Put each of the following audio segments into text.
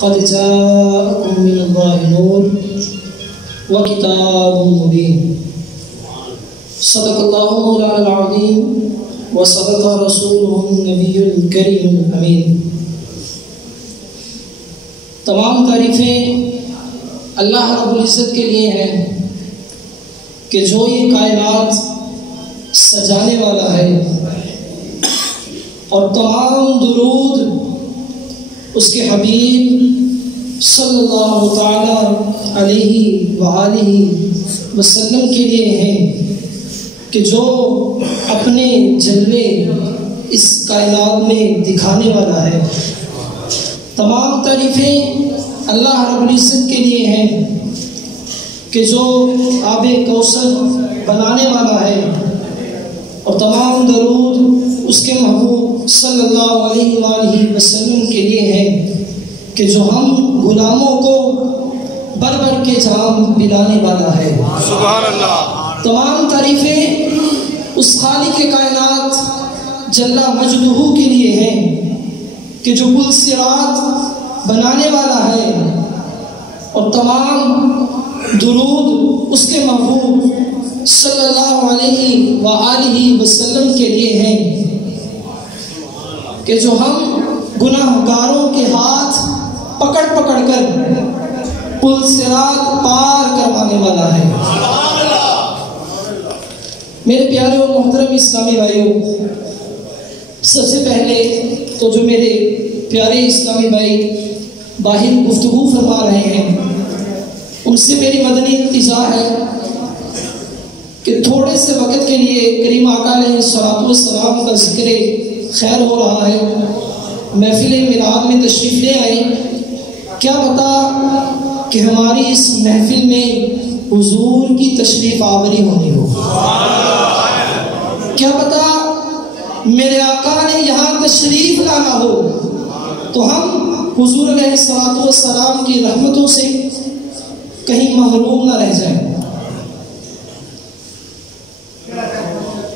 قد جاءكم من الله نور وكتاب مبين صدق الله مولانا العظيم وصدق رسوله النبي الكريم الأمين۔ تمام تعریفیں اللہ رب العزت کے لیے ہیں کہ جو یہ کائنات سجانے والا ہے، اور تمام درود اس کے حبیب صلی اللہ تعالی علیہ وآلہ وسلم کے لیے ہیں کہ جو اپنے جلوے اس کائنات میں دکھانے والا ہے۔ تمام تعریفیں اللہ رب العزت کے لیے ہیں کہ جو آب کوثر بنانے والا ہے، اور تمام درود اس کے محبوب صلی اللہ علیہ وآلہ وسلم کے لیے ہے کہ جو ہم غلاموں کو بر بر کے جام پلانے والا ہے۔ سبحان اللہ۔ تمام تعریفیں اس خالق کائنات جل مجدہ کے لیے ہیں کہ جو پل صراط بنانے والا ہے، اور تمام درود اس کے محبوب صلی اللہ علیہ وآلہ وسلم کے لیے ہیں کہ جو ہم گناہ گاروں کے ہاتھ پکڑ پکڑ کر پل صراط پار کروانے والا ہے۔ میرے پیارے اور محترم اسلامی بھائیوں، سب سے پہلے تو جو میرے پیارے اسلامی بھائی باہر گفتگو فرما رہے ہیں، ان سے میری مدنی التجا ہے کہ تھوڑے سے وقت کے لیے کریم آقا علیہ السلام کا ذکر خیر ہو رہا ہے، محفل میلاد میں تشریف لے آئے، کیا پتا کہ ہماری اس محفل میں حضور کی تشریف آوری ہونی ہو، کیا پتا میرے آقا نے یہاں تشریف لانا ہو تو ہم حضور علیہ السلام کی رحمتوں سے کہیں محروم نہ رہ جائیں۔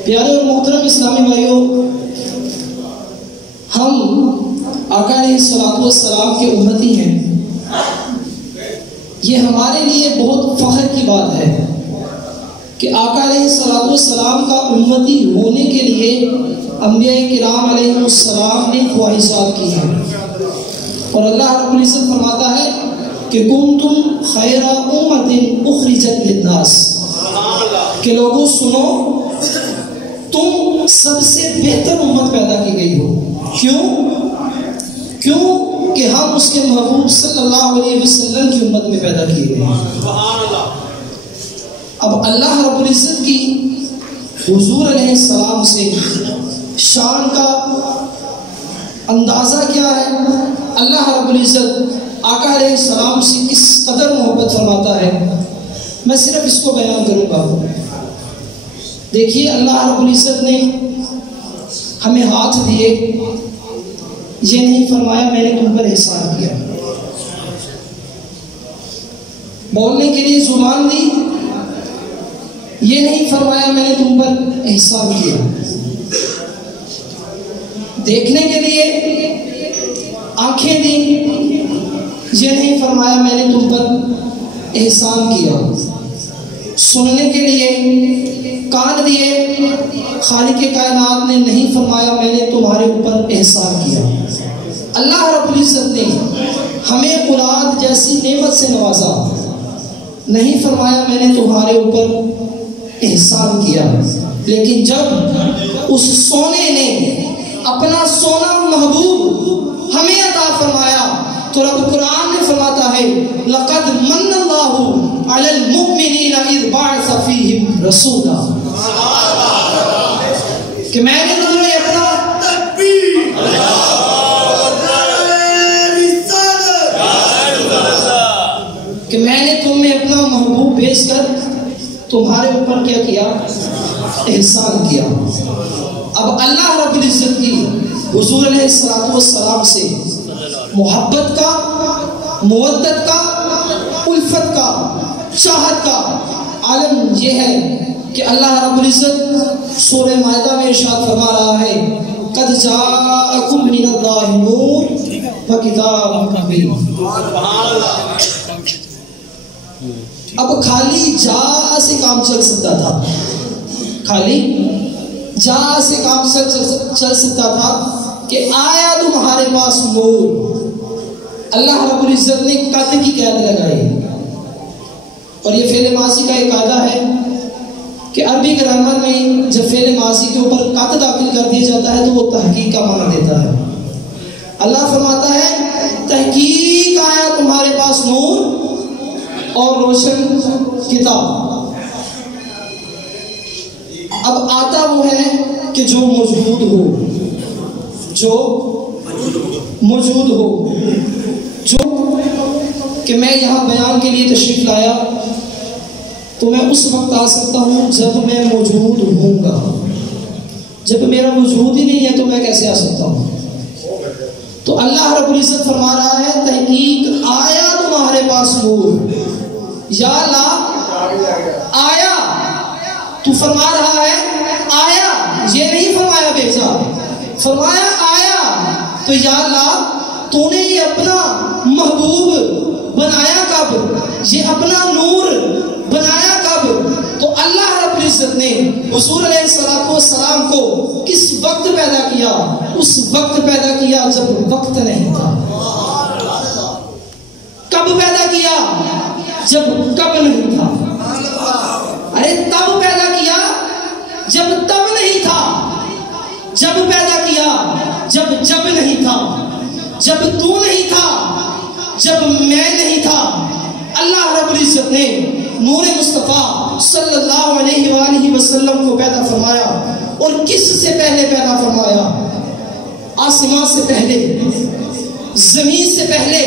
پیارے اور محترم اسلامی بھائیوں، ہم آقا علیہ السلام کے امتی ہیں، یہ ہمارے لیے بہت فخر کی بات ہے کہ آقا علیہ السلام کا امتی ہونے کے لیے انبیاء کرام علیہ السلام نے خواہشات کی ہیں، اور اللہ رب العزت فرماتا ہے کہ کنتم خیر امت اخرجت للناس، کہ لوگوں سنو، تم سب سے بہتر امت پیدا کی گئی ہو۔ کیوں کہ ہم اس کے محبوب صلی اللہ علیہ وسلم کی امت میں پیدا کیے گئے ہیں۔ اب اللہ رب العزت کی حضور علیہ السلام سے شان کا اندازہ کیا ہے، اللہ رب العزت آقا علیہ السلام سے کس قدر محبت فرماتا ہے، میں صرف اس کو بیان کروں گا۔ دیکھیے، اللہ رب العزت نے ہمیں ہاتھ دیے، یہ نہیں فرمایا میں نے تم پر احسان کیا، بولنے کے لیے زبان دی، یہ نہیں فرمایا میں نے تم پر احسان کیا، دیکھنے کے لیے آنکھیں دی، یہ نہیں فرمایا میں نے تم پر احسان کیا، سننے کے لیے کان دیے، خالق کائنات نے نہیں فرمایا میں نے تمہارے اوپر احسان کیا۔ اللہ رب العزت نے ہمیں اولاد جیسی نعمت سے نوازا، نہیں فرمایا میں نے تمہارے اوپر احسان کیا، لیکن جب اس سونے نے اپنا سونا محبوب ہمیں عطا فرمایا تو رب قرآن نے فرماتا ہے لقد من اللہ علی المؤمنین اذ بعث فیہم رسولا، کہ میں نے تمہیں اپنا کہ میں نے تمہیں اپنا محبوب بھیج کر تمہارے اوپر کیا کیا، احسان کیا۔ اب اللہ رب العزت کی حضور علیہ السلام سے محبت کا، مودت کا، الفت کا، چاہت کا عالم یہ ہے کہ اللہ رب العزت سورہ مائدہ میں ارشاد فرما رہا ہے قد جاءکم من اللہ نور وکتاب مبین. اب خالی جا سے کام چل سکتا تھا، خالی جا سے کام چل سکتا تھا کہ آیا تمہارے پاس نور. اللہ رب العزت نے قد کی قید لگائی، اور یہ فعل ماضی کا ایک قاعدہ ہے کہ عربی گرامر میں جب فعل ماضی کے اوپر قد داخل کر دیا جاتا ہے تو وہ تحقیق کا معنی دیتا ہے. اللہ فرماتا ہے تحقیق آیا تمہارے پاس نور اور روشن کتاب. اب آتا وہ ہے کہ جو موجود ہو، جو موجود ہو، جو کہ میں یہاں بیان کے لیے تشریف لایا تو میں اس وقت آ سکتا ہوں جب میں موجود ہوں گا. جب میرا وجود ہی نہیں ہے تو میں کیسے آ سکتا ہوں؟ تو اللہ رب العزت فرما رہا ہے تحقیق آیا تمہارے پاس نور. یا لا آیا، تو فرما رہا ہے آیا، یہ نہیں فرمایا بھیجا، فرمایا آیا. تو یا لا تو نے یہ اپنا محبوب بنایا کب؟ یہ اپنا نور بنایا کب؟ تو اللہ رب العزت نے حضور علیہ السلام کو کس وقت پیدا کیا؟ اس وقت پیدا کیا جب وقت نہیں تھا. کب پیدا کیا؟ جب کب نہیں تھا. ارے تب پیدا کیا جب تب نہیں تھا. جب پیدا کیا جب نہیں تھا. جب تو نہیں تھا، جب میں نہیں تھا. اللہ رب العزت نے نور مصطفیٰ صلی اللہ علیہ وآلہ وسلم کو پیدا فرمایا. اور کس سے پہلے پیدا فرمایا؟ آسمان سے پہلے، زمین سے پہلے،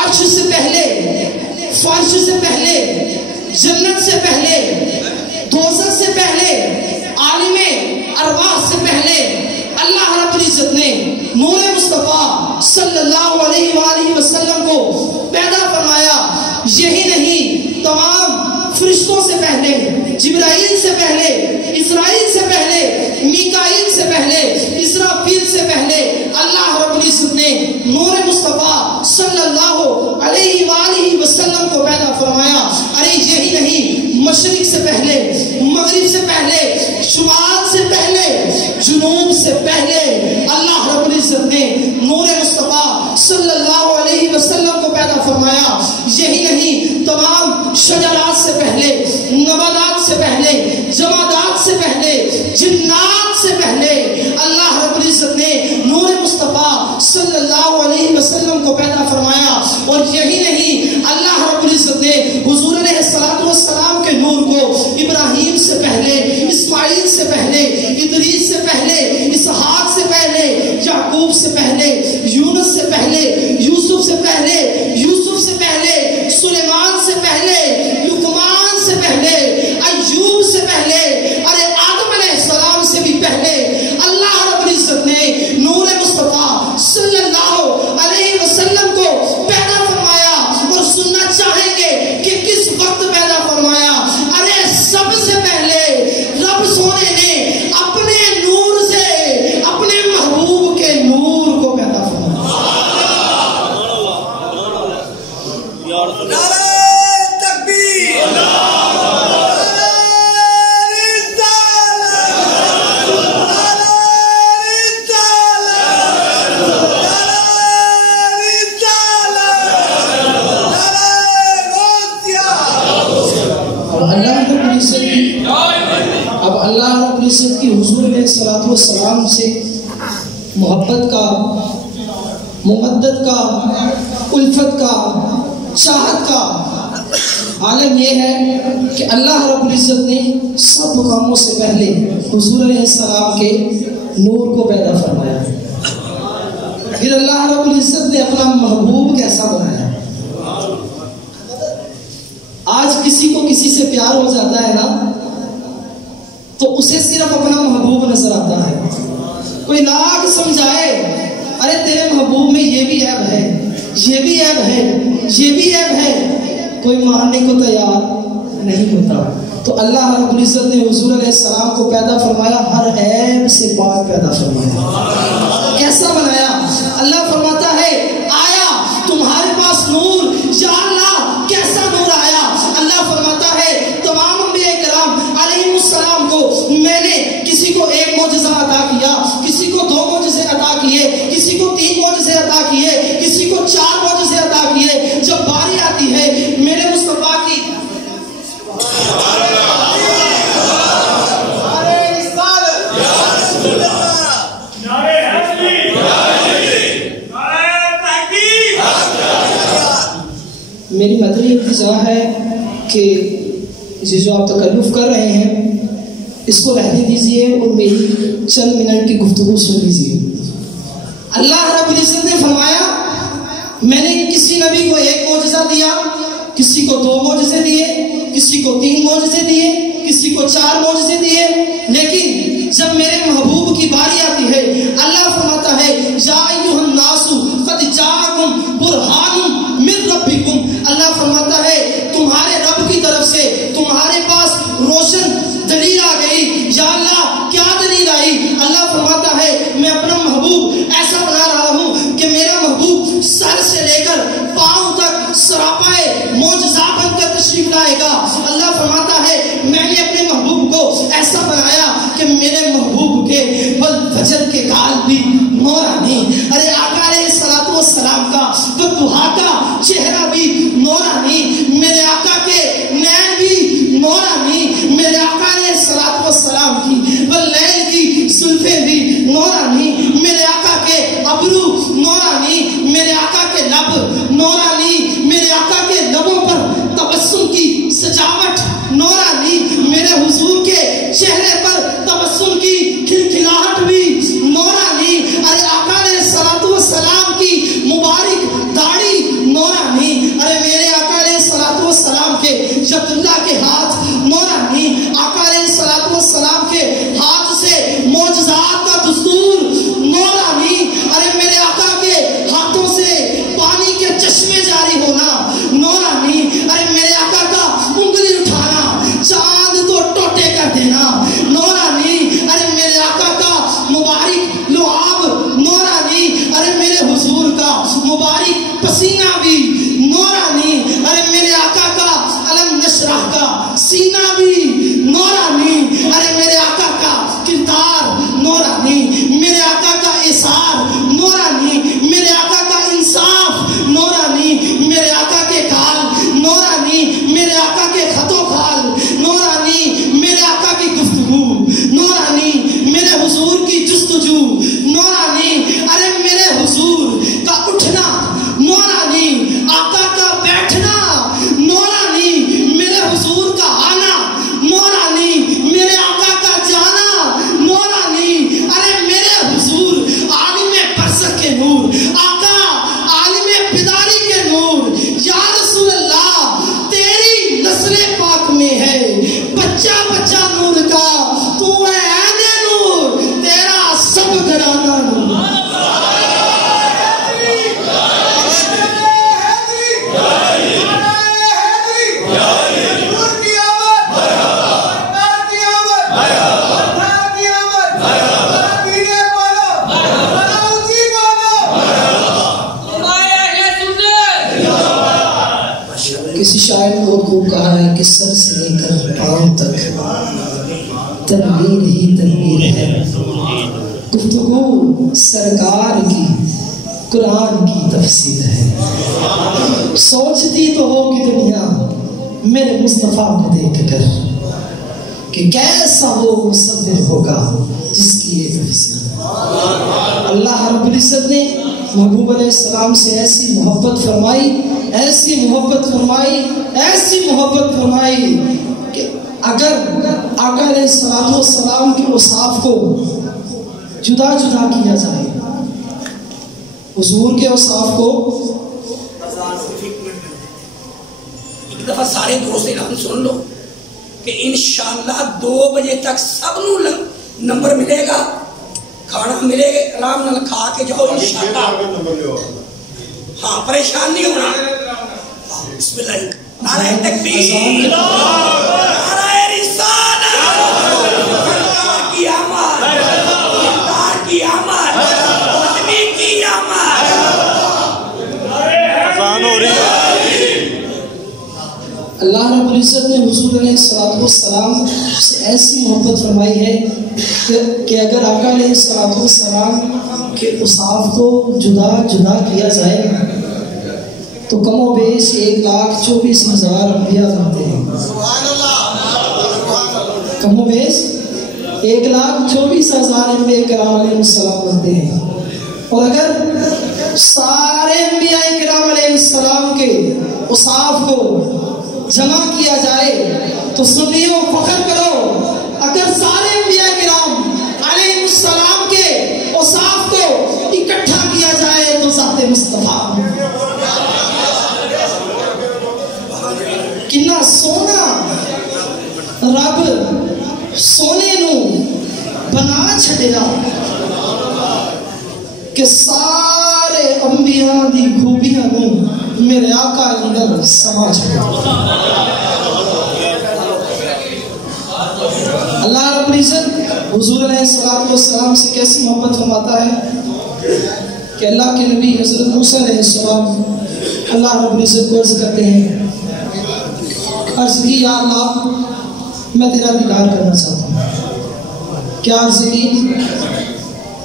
عرش سے پہلے، فرش سے پہلے، جنت سے پہلے، دوزخ سے پہلے، عالم ارواح سے پہلے. اللہ رب العزت نے نور مصطفیٰ صلی اللہ علیہ وآلہ وسلم کو پیدا فرمایا. یہی نہیں، تمام فرشتوں سے پہلے، جبرائیل سے پہلے، اسرائیل سے پہلے، میکائیل سے پہلے، اسرافیل سے پہلے اللہ رب العزت نے نور مصطفیٰ صلی اللہ علیہ وآلہ وسلم کو پیدا فرمایا. ارے یہی نہیں، مشرق سے پہلے، مغرب سے پہلے، شمال سے پہلے، جنوب سے پہلے اللہ رب العزت نے نور مصطفیٰ صلی اللہ علیہ وسلم کو پیدا فرمایا. یہی نہیں، تمام شجرات سے پہلے، نباتات سے پہلے، جمادات سے پہلے، جنات سے پہلے اللہ رب العزت نے نور مصطفیٰ صلی اللہ علیہ وسلم کو پیدا فرمایا. اور یہی نہیں، اللہ رب العزت نے حضور علیہ السلام کے نور کو ابراہیم سے پہلے، اسماعیل سے پہلے، ادریس سے پہلے، اسحاق سے پہلے، یعقوب سے پہلے، یونس سے پہلے، یوسف سے پہلے، یوسف سے پہلے، سلیمان سے پہلے، لقمان سے پہلے، ایوب سے پہلے، ارے آدم علیہ السلام سے بھی پہلے اللہ رب العزت نے نور مصطفیٰ صلی اللہ علیہ وسلم کو پیدا فرمایا. اور سننا چاہیں گے کہ کس وقت پیدا فرمایا؟ ارے سب سے پہلے رب سونے نے اپنے نور سے اپنے محبوب کے نور کو پیدا فرمایا. اب اللہ رب العزت کی حضور علیہ السلام سے محبت کا، مودت کا، الفت کا، چاہت کا عالم یہ ہے کہ اللہ رب العزت نے سب کاموں سے پہلے حضور علیہ السلام کے نور کو پیدا فرمایا. پھر اللہ رب العزت نے اپنا محبوب کیسا بنایا. آج کسی کو کسی سے پیار ہو جاتا ہے نا تو اسے صرف اپنا محبوب نظر آتا ہے. کوئی لاکھ سمجھائے ارے تیرے محبوب میں یہ بھی عیب ہے، یہ بھی عیب ہے، یہ بھی عیب ہے، کوئی ماننے کو تیار نہیں ہوتا. تو اللہ رب العزت نے حضور علیہ السلام کو پیدا فرمایا، ہر عیب سے پاک پیدا فرمایا. کیسا بنایا؟ اللہ فرماتا ہے کیے, کسی کو 4 معجزے عطا کیے. جب باری آتی ہے میرے مصطفیٰ کی میری مدنی التجا ہے کہ یہ جو آپ تکلف کر رہے ہیں اس کو رہنے دیجیے اور میری چند منٹ کی گفتگو سن لیجیے. اللہ رب العزت نے فرمایا میں نے کسی نبی کو 1 معجزہ دیا, کسی کو 2 معجزے دیے, کسی کو 3 معجزے دیے, کسی کو 4 معجزے دیے. لیکن جب میرے محبوب کی باری آتی ہے اللہ فرماتا ہے یا ایھا الناس قد جاءکم برہان من ربکم. اللہ فرماتا ہے تمہارے رب کی طرف سے تمہارے پاس روشن دلیل آ گئی. یا اللہ کیا دلیل آئی؟ اللہ فرماتا ہے میں اپنا محبوب ایسا بنا رہا ہوں کہ میرا محبوب سر سے لے کر پاؤں تک سراپائے معجزات بن کر تشریف لائے گا. اللہ فرماتا ہے میں نے اپنے محبوب کو ایسا بنایا کہ میرے محبوب کے فجر کے گال بھی نورانی, ارے آقا علیہ السلام کا بدوہا کا چہرہ بھی نورانی, میرے آقا کے نین بھی نورانی, میرے آقا علیہ السلام کی واللیل کی زلفیں بھی نورانی, میرے آقا کے ابرو نورانی, میرے آقا کے لب نورانی, میرے آقا کے لبوں پر تبسم کی سجاوٹ نورانی, میرے حضور کے چہرے پر تبسم کی کھلکھلاہٹ بھی نورانی, ارے آقا علیہ السلام کی مبارک داڑھی نورانی, ارے میرے آقا علیہ السلام کے ید اللہ کے ہاتھ نورانی, آقا علیہ السلام کے ہاتھ سے معجزات کا دستور نورانی, ارے میرے آقا کے ہاتھوں سے پانی کے چشمے جاری ہونا نورانی, ارے میرے آقا کا انگلی اٹھانا چاند کو ٹوٹے کر دینا نورانی, ارے میرے آقا کا مبارک لعاب نورانی, ارے میرے حضور کا مبارک پسینہ بھی نورانی, ارے میرے آقا کا علم نشرح کا سینہ بھی نورانی, ارے میرے آقا کا کردار نورانی, میرے آقا کا اثار نورانی, میرے آقا کا انصاف نورانی, میرے آقا کے کال نورانی, میرے آقا کے خط و خال نورانی, میرے آقا کی گفتگو نورانی, میرے حضور کی جستجو نورانی, ارے میرے حضور کا اٹھنا نورانی, آقا کا بیٹھنا نورانی, میرے حضور کا آنا نورانی, میرے آقا کا جانا نورانی, ارے میرے حضور عالم برزخ کے نور, آقا عالم بیداری کے نور, یا رسول اللہ تیری نسل پاک میں ہے بچہ بچہ نور کا, تو ہے عین نور تیرا سب گھرانہ نور. کسی شاعر نے بہت خوب کہا ہے کہ سر سے لے کر پاؤں تک تنویر ہی تنویر ہے, گفتگو سرکار کی قرآن کی تفسیر ہے. سوچتی تو ہوگی دنیا میرے مصطفیٰ کو دیکھ کر کہ کیسا وہ مصور ہوگا جس کی یہ تفسیر. اللہ رب العزت نے محبوب علیہ السلام سے ایسی محبت فرمائی, ایسی محبت فرمائی, ایسی محبت فرمائی کہ اگر آقا علیہ السلام کے اوصاف کو جدا جدا کیا جائے, حضور کے اوصاف کو ایک دفعہ سارے دوست اعلان سن لو کہ انشاءاللہ 2 بجے تک سب نو نمبر ملے گا, کھانا ملے گا, آرام نال کھا کے جاؤ انشاءاللہ. ہاں پریشان نہیں ہونا. بسم اللہ, نعرہ تکبیر, نعرہ رسالت, کی آمد, دار کی آمد, آدمی کی آمد. اذان ہو رہی ہے. اللہ رب العزت نے حضور علیہ السلام سے ایسی محبت فرمائی ہے کہ اگر آقا علیہ السلام کے اصحاب کو جدا جدا کیا جائے تو کم و بیش 1,24,000 انبیاء بنتے ہیں. کم و بیش 1,24,000 انبیاء کرام علیہ السلام بنتے ہیں. اور اگر سارے انبیاء کرام علیہ السلام کے اصحاب کو جمع کیا جائے تو سنیو فخر کرو، اگر سارے انبیاء کرام علیہ السلام کے اصحاب کو اکٹھا کیا جائے تو ذات مصطفیٰ کتنا سونا رب سونے نو بنا چھڑیا کہ سارے انبیاء دی خوبیاں نو میرے آقا اندر سما چھڑیا. اللہ رب العزت حضور علیہ السلام سے کیسی محبت فرماتا ہے کہ اللہ کے نبی حضرت موسیٰ علیہ السلام اللہ رب العزت کو عرض کرتے ہیں، عرض کی یا اللہ میں تیرا دیدار کرنا چاہتا ہوں. کیا عرض کی؟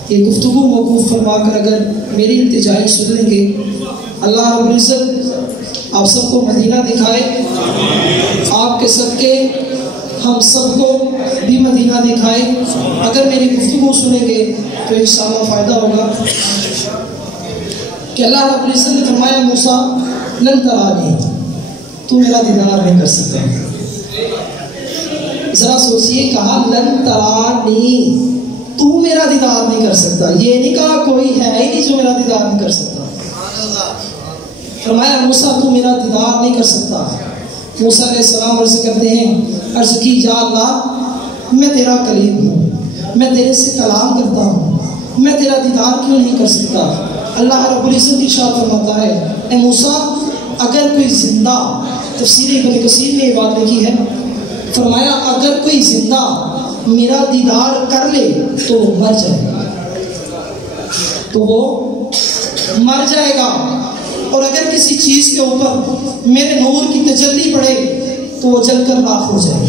یہ گفتگو موقوف فرما کر اگر میری التجائی سن لیں گے اللہ رب العزت آپ سب کو مدینہ دکھائے، آپ کے صدقے ہم سب کو بھی مدینہ دکھائے. اگر میری گفتگو سنیں گے تو انشاءاللہ فائدہ ہوگا. کہ اللہ رب العزت نے فرمایا موسیٰ لن ترانی، تو میرا دیدار نہیں کر سکتا. ذرا سوچئے، کہا لن ترانی، تو میرا دیدار نہیں کر سکتا. یہ نہیں کہا کوئی ہے ہی نہیں جو میرا دیدار نہیں کر سکتا. فرمایا موسیٰ تو میرا دیدار نہیں کر سکتا. موسیٰ علیہ السلام عرض کرتے ہیں، عرض کی یا اللہ میں تیرا کلیم ہوں، میں تیرے سے کلام کرتا ہوں، میں تیرا دیدار کیوں نہیں کر سکتا. اللہ رب العزت ارشاد فرماتا ہے اے موسیٰ اگر کوئی زندہ، تفسیر ابن کثیر میں یہ بات لکھی ہے، فرمایا اگر کوئی زندہ میرا دیدار کر لے تو وہ مر جائے گا، تو وہ مر جائے گا. اور اگر کسی چیز کے اوپر میرے نور کی تجلی پڑے تو وہ جل کر راکھ ہو جائے گا.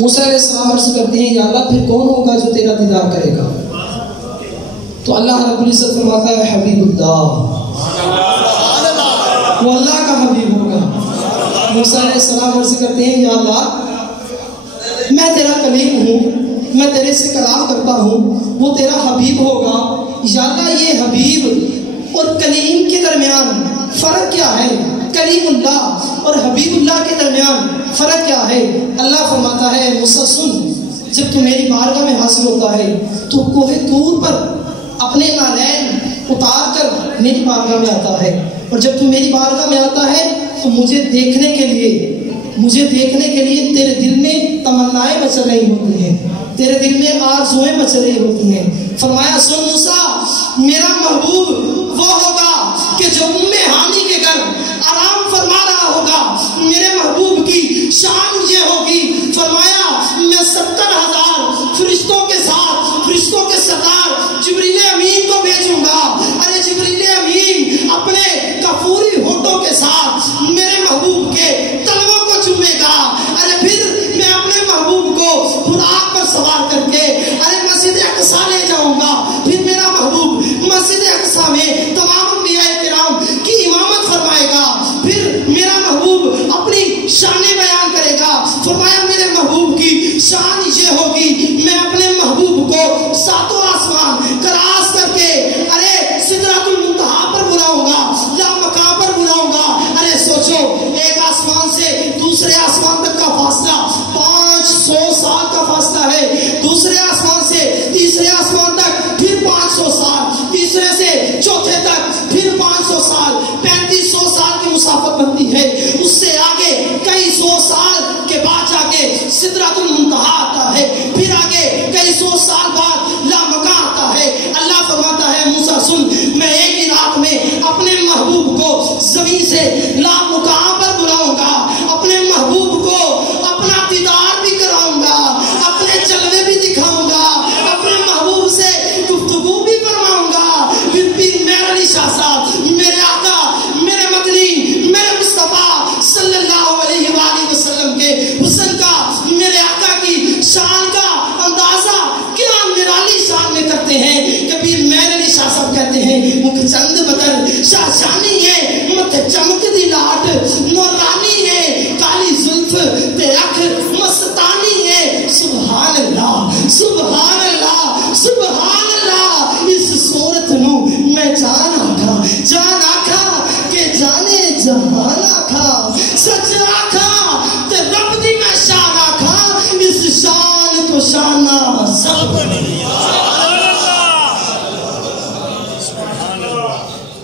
موسیٰ علیہ السلام عرض کرتے ہیں یا اللہ پھر کون ہوگا جو تیرا دیدار کرے گا؟ تو اللہ رب العزت فرماتا ہے حبیب اللہ، وہ اللہ کا حبیب ہوگا. موسیٰ علیہ السلام عرض کرتے ہیں یا اللہ میں تیرا کلیم ہوں، میں تیرے سے کلام کرتا ہوں، وہ تیرا حبیب ہوگا. یا اللہ یہ حبیب اور کلیم کے درمیان فرق کیا ہے؟ کلیم اللہ اور حبیب اللہ کے درمیان فرق کیا ہے؟ اللہ فرماتا ہے موسیٰ سن، جب تو میری بارگاہ میں حاصل ہوتا ہے تو کوہ طور پر اپنے نالین اتار کر میری بارگاہ میں آتا ہے، اور جب تو میری بارگاہ میں آتا ہے تو مجھے دیکھنے کے لیے تیرے دل میں تمنائیں مچل رہی ہوتی ہیں، تیرے دل میں آرزوئیں مچل رہی ہوتی ہیں. فرمایا سن موسیٰ میرا محبوب وہ ہوگا کہ جو ہانی کے گھر آرام فرما رہا ہوگا. میرے محبوب کی شان یہ ہوگی، فرمایا میں 70,000 فرشتوں کے ساتھ، فرشتوں کے سردار جبریل امین کو بھیجوں گا. ارے جبریل امین اپنے کفوری ہونٹوں کے ساتھ میرے محبوب کے تلووں کو چومے گا. ارے پھر میں اپنے محبوب کو براق پر سوار کر کے ارے مسجد اقصیٰ لے جاؤں گا. پھر میرا محبوب مسجد اقصیٰ میں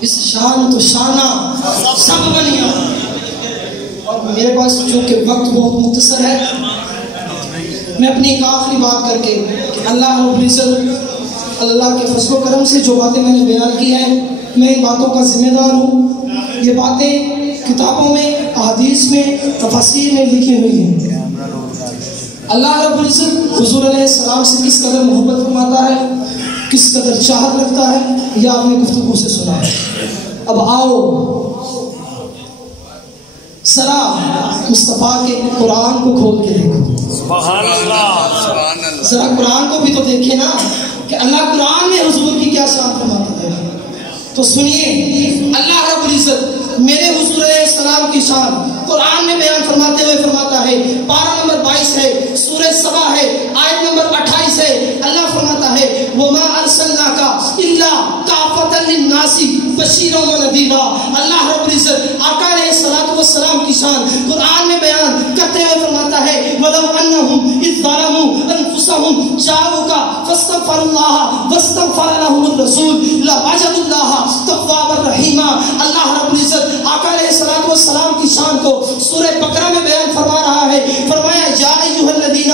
اس شان تو شانہ سب بنیا. اور میرے پاس چونکہ وقت بہت مختصر ہے، میں اپنی ایک آخری بات کر کے کہ اللہ رب العزت اللہ کے فضل و کرم سے جو باتیں میں نے بیان کی ہیں، میں ان باتوں کا ذمہ دار ہوں. یہ باتیں کتابوں میں، احادیث میں، تفاسیر میں لکھی ہوئی ہیں. اللہ رب العزت حضور علیہ السلام سے کس قدر محبت فرماتا ہے، کس قدر چاہت رکھتا ہے، یہ آپ نے گفتگو سے سنا ہے. اب آؤ ذرا مصطفیٰ کے قرآن کو کھول کے دیکھو. سبحان اللہ. ذرا قرآن کو بھی تو دیکھیں نا کہ اللہ قرآن میں حضور کی کیا شان فرماتا ہے. تو سنیے اللہ رب العزت میرے حضور علیہ السلام کی شان قرآن میں بیان فرماتے ہوئے فرماتا ہے. پارہ نمبر 22 ہے، سورہ سبا ہے، آیت نمبر 28 ہے. اللہ فرماتا ہے وَمَا أَرْسَلْنَاكَ إِلَّا كَافَةً لِلنَّاسِ بَشِيرًا وَنَذِيرًا. اللہ رب العزت آقا علیہ السلام کی شان قرآن میں بیان کرتے ہوئے فرماتا ہے وَلَوْ أَنَّهُمْ إِذْ ظَلَمُوا أَنفُسَهُمْ جَاءُوكَ فَاسْتَغْفَرُوا اللَّهَ وَاسْتَغْفَرَ لَهُمُ الرَّسُولُ لَوَجَدُوا اللَّهَ تَوَّابًا رَحِيمًا. اللہ رب العزت آقا علیہ السلام کی شان کو سورہ بقرہ میں بیان فرما رہا ہے. فرمایا یا ایھا الذین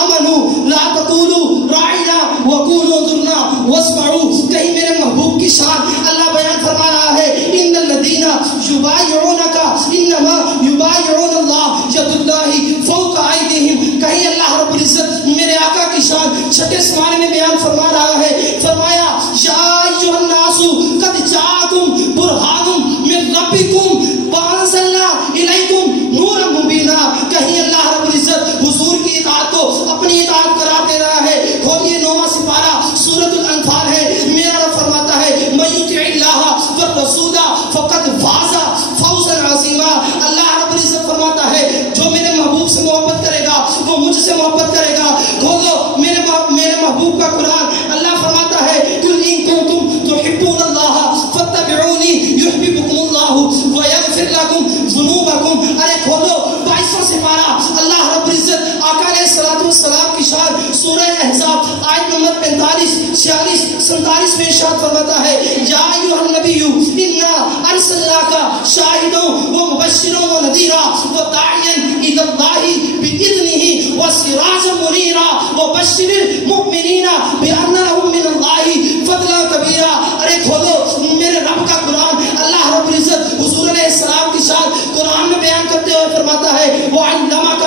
آمنوا لا تقولوا راعنا وقولوا انظرنا واسمعوا. کہیں میرے محبوب کی شان اللہ بیان فرما رہا ہے ان الذین یبایعونک انما یبایعون اللہ ید اللہ فوق ایدیہم. کہیں اللہ رب العزت میرے آقا کی شان چھٹے سمانے میں بیان فرما رہا ہے. فرمایا یا ایھا الناس قد جاءکم برہان من ربکم وانزلنا الیکم نورا مبینا. کہیں اللہ رب العزت حضور کی اطاعت کو اپنی اطاعت قرار دے رہا ہے. کھولیے 9واں سپارہ سورۃ الانفال ہے. میرا رب فرماتا ہے من یطع اللہ والرسول فقد فاز فوزا عظیما. اللہ رب العزت فرماتا ہے جو میرے محبوب سے محبت کرے گا وہ مجھ سے محبت کرے گا. کھولو میرے محبوب کا قرآن. اللہ فرماتا ہے قل ان کنتم تحبون اللہ فاتبعونی یحببکم اللہ ویغفر لکم ذنوبکم. ارے کھولو 22واں سپارہ. اللہ رب العزت آقا علیہ السلام کی شان سورہ احزاب آیت نمبر 45 46 47 میں ارشاد فرماتا ہے یا ایھا النبی انا ارسلناک شاہدا ومبشرا ونذیرا وداعیا الی اللہ باذنہ وسراجا منیرا وبشر المؤمنین بان لهم من اللہ فضلا کبیرا. ارے کھولو میرے رب کا قرآن. اللہ رب العزت حضور علیہ السلام کی شان قرآن میں بیان کرتے ہوئے فرماتا ہے وعلمک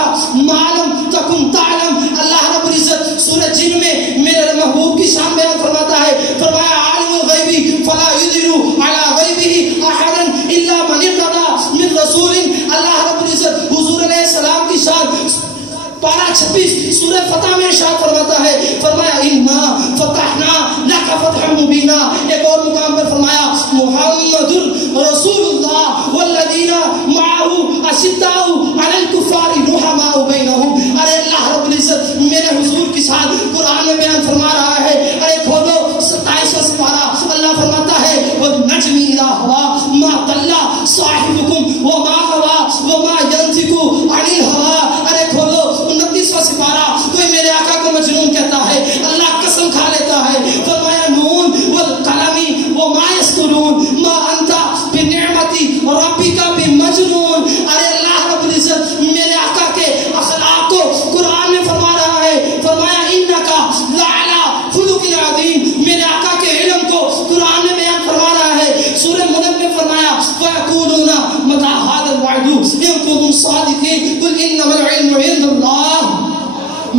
ما لم تکن تعلم. اللہ رب العزت سورہ جن میں میرے محبوب کی شان بیان فرماتا ہے. فرمایا عالم الغیب فلا یظہر علی غیبہ احدا الا من ارتضی من رسول. اللہ رب العزت حضور علیہ السلام کی شان پارہ 26 سورہ فتح میں ارشاد فرماتا ہے. فرمایا انا فتحنا لک فتحا مبینا. ایک اور مقام پر فرمایا محمد رسول اللہ والذین معه اشداء علی الکفار رحماء بینہم. ارے اللہ رب العزت میرے حضور کی شان قرآن میں بیان فرما رہا ہے. ارے کھولو 27واں سپارہ. اللہ فرماتا ہے والنجم اذا هوى ما ضل صاحبکم وما غوى وما ينطق عن الهوى. ارے کھولو 29واں سپارہ. کوئی میرے آقا کو مجنون کہتا ہے اللہ قسم کھا لیتا ہے. فرمایا نون والقلم وما يسطرون ما انت بنعمت ربک بمجنون. ارے اللہ رب العزت میرے آقا کے اخلاق کو قرآن میں فرما رہا ہے. فرمایا انک لعلی خلق عظیم. میرے آقا کے علم کو قرآن میں بیان فرما رہا ہے. سورہ ملک میں فرمایا وَيَقُولُونَ مَتَىٰ هَٰذَا الْوَعْدُ إِن كُنتُمْ صَادِقِينَ قُلْ إِنَّمَا الْعِلْمُ عِندَ اللَّهِ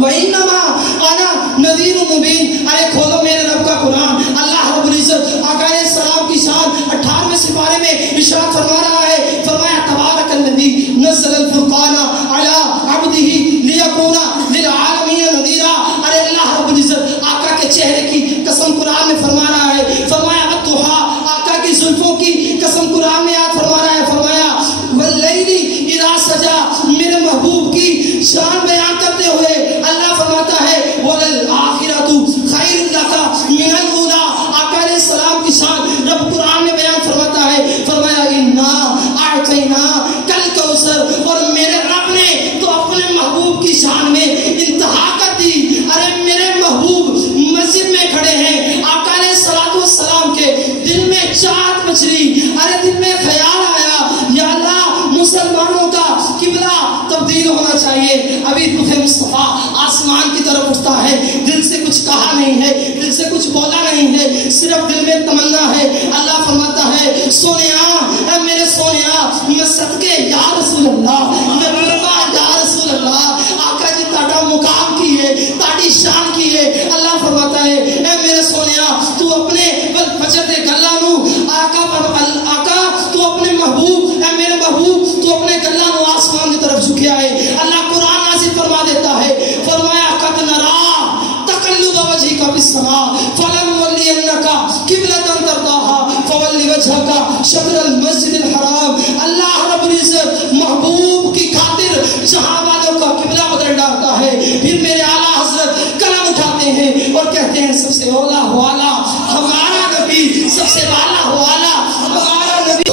وَإِنَّمَا أَنَا نَذِيرٌ مُبِينٌ. ارے کھولو میرے رب کا قرآن. اللہ رب العزت آقا علیہ السلام کی شان 18ویں سپارے میں ارشاد فرما رہا ہے. فرمایا تبارک الذی نزل الفرقان علی عبدہ لیکون للعالمین نذیرا. ارے اللہ رب العزت آقا کے چہرے کی قسم قرآن میں فرما رہا ہے. فرمایا الضحیٰ آقا کی زلفوں کی قسم قرآن میں یاد فرما رہا ہے. فرمایا واللیل اذا سجا. میرے محبوب کی شان بیان کرتے ہوئے اللہ فرماتا ہے وللآخرۃ خیر لک من الاولی. آقا علیہ السلام کی شان رب قرآن میں بیان فرماتا ہے. فرمایا انا اعطیناک الکوثر. اور میرے رب نے تو اپنے محبوب کی شان میں انتہا کر دی. ارے میرے محبوب مسجد میں کھڑے ہیں. آقا علیہ السلام کے دل میں چاہت بصری، ارے دل میں خیال آیا یا اللہ مسلمانوں کا قبلہ تبدیل ہونا چاہیے. ابھی روح مصطفیٰ آسمان کی طرف اٹھتا ہے، دل سے کچھ کہا نہیں ہے، دل سے کچھ بولا نہیں ہے، صرف دل میں تمنا ہے. اللہ فرماتا ہے سونیا، اے میرے سونیا، میں صدقے یا رسول اللہ، میں مربع یا رسول اللہ، آقا جی تاڑا مقام کی ہے، تاڑی شان کی ہے. اللہ فرماتا ہے اے میرے سونیا، تو اپنے فجر دے گلہ نو آقا تو اپنے محبوب، اے میرے محبوب تو اپنے گلہ نو آسمان کی طرف جھکیا ہے. اللہ قرآن نازل فرما دیتا ہے، فرمایا قد نرا تقلب وجهك في السماء فلنولينك قبلة ترضاها فول وجهك شطر المسجد الحرام. اللہ رب العزت محبوب کی خاطر جہاں والوں کا قبلہ بدل ڈالتا ہے. پھر میرے اعلیٰ حضرت قلم اٹھاتے ہیں اور کہتے ہیں سب سے اولا والا ہمارا نبی، سب سے والا والا ہمارا نبی.